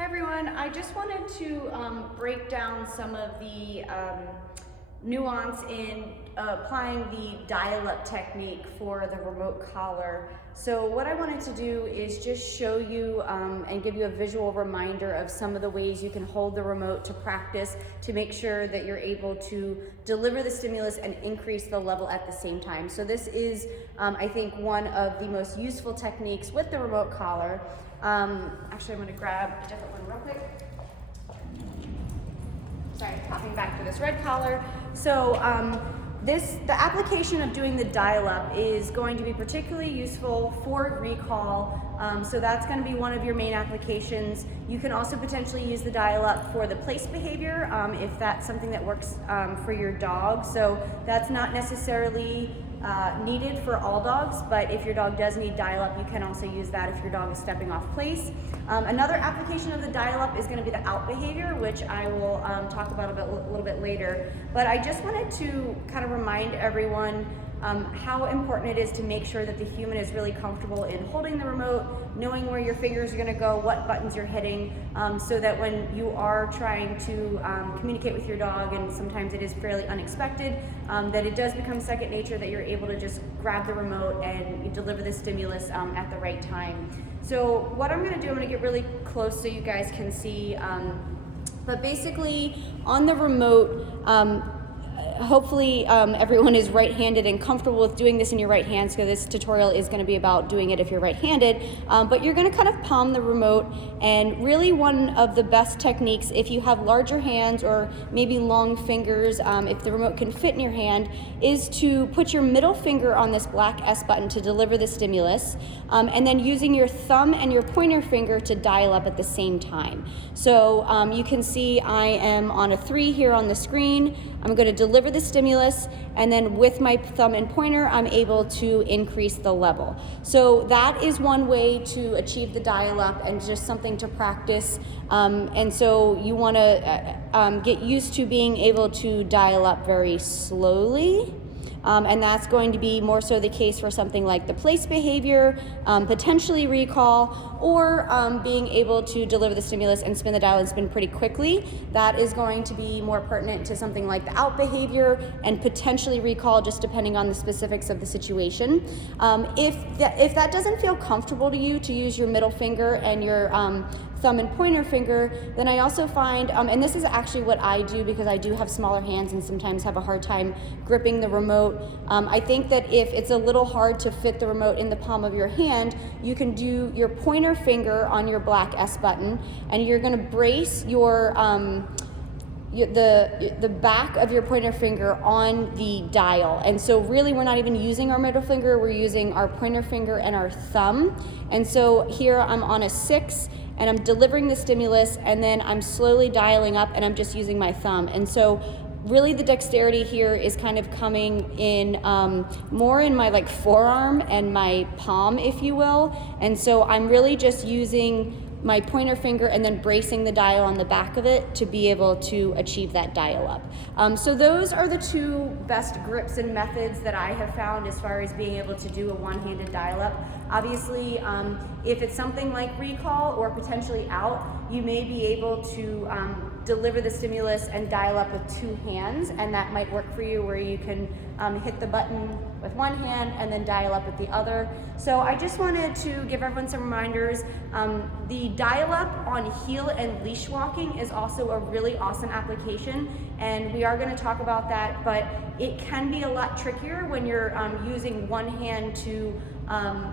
Hi everyone, I just wanted to break down some of the nuance in applying the dial-up technique for the remote collar. So what I wanted to do is just show you and give you a visual reminder of some of the ways you can hold the remote to practice to make sure that you're able to deliver the stimulus and increase the level at the same time. So this is, I think, one of the most useful techniques with the remote collar. Actually, I'm going to grab a different one real quick. Sorry, popping back to this red collar. So the application of doing the dial-up is going to be particularly useful for recall. So that's going to be one of your main applications. You can also potentially use the dial-up for the place behavior if that's something that works for your dog. So that's not necessarily needed for all dogs, but if your dog does need dial-up, you can also use that if your dog is stepping off place. Another application of the dial-up is going to be the out behavior, which I will talk about a little bit later. But I just wanted to kind of remind everyone how important it is to make sure that the human is really comfortable in holding the remote, knowing where your fingers are going to go, what buttons you're hitting, so that when you are trying to communicate with your dog, and sometimes it is fairly unexpected, that it does become second nature, that you're able to just grab the remote and you deliver the stimulus at the right time. So what I'm going to do, I'm going to get really close so you guys can see, but basically on the remote, hopefully everyone is right-handed and comfortable with doing this in your right hand, so this tutorial is going to be about doing it if you're right-handed, but you're going to kind of palm the remote. And really one of the best techniques, if you have larger hands or maybe long fingers, if the remote can fit in your hand, is to put your middle finger on this black S button to deliver the stimulus, and then using your thumb and your pointer finger to dial up at the same time. So you can see I am on a 3 here on the screen. I'm going to deliver the stimulus, and then with my thumb and pointer, I'm able to increase the level. So that is one way to achieve the dial-up and just something to practice. And so you want to get used to being able to dial up very slowly. And that's going to be more so the case for something like the place behavior, potentially recall, or being able to deliver the stimulus and spin the dial and spin pretty quickly. That is going to be more pertinent to something like the out behavior and potentially recall, just depending on the specifics of the situation. If that doesn't feel comfortable to you to use your middle finger and your thumb and pointer finger, then I also find, and this is actually what I do because I do have smaller hands and sometimes have a hard time gripping the remote. I think that if it's a little hard to fit the remote in the palm of your hand, you can do your pointer finger on your black S button, and you're going to brace your the back of your pointer finger on the dial. And so really we're not even using our middle finger, we're using our pointer finger and our thumb. And so here I'm on a 6 and I'm delivering the stimulus, and then I'm slowly dialing up and I'm just using my thumb. And so really the dexterity here is kind of coming in more in my forearm and my palm, if you will. And so I'm really just using my pointer finger and then bracing the dial on the back of it to be able to achieve that dial up. So those are the two best grips and methods that I have found as far as being able to do a one-handed dial up. Obviously, if it's something like recall or potentially out, you may be able to deliver the stimulus and dial up with 2 hands, and that might work for you, where you can hit the button with one hand and then dial up with the other. So I just wanted to give everyone some reminders. The dial up on heel and leash walking is also a really awesome application, and we are going to talk about that, but it can be a lot trickier when you're using one hand to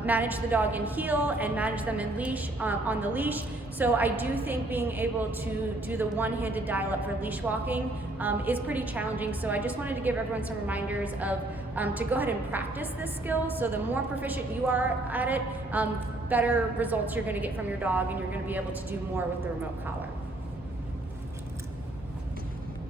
manage the dog in heel and manage them in leash on the leash. So I do think being able to do the one-handed dial-up for leash walking is pretty challenging. So I just wanted to give everyone some reminders of to go ahead and practice this skill. So the more proficient you are at it, better results you're going to get from your dog, and you're going to be able to do more with the remote collar.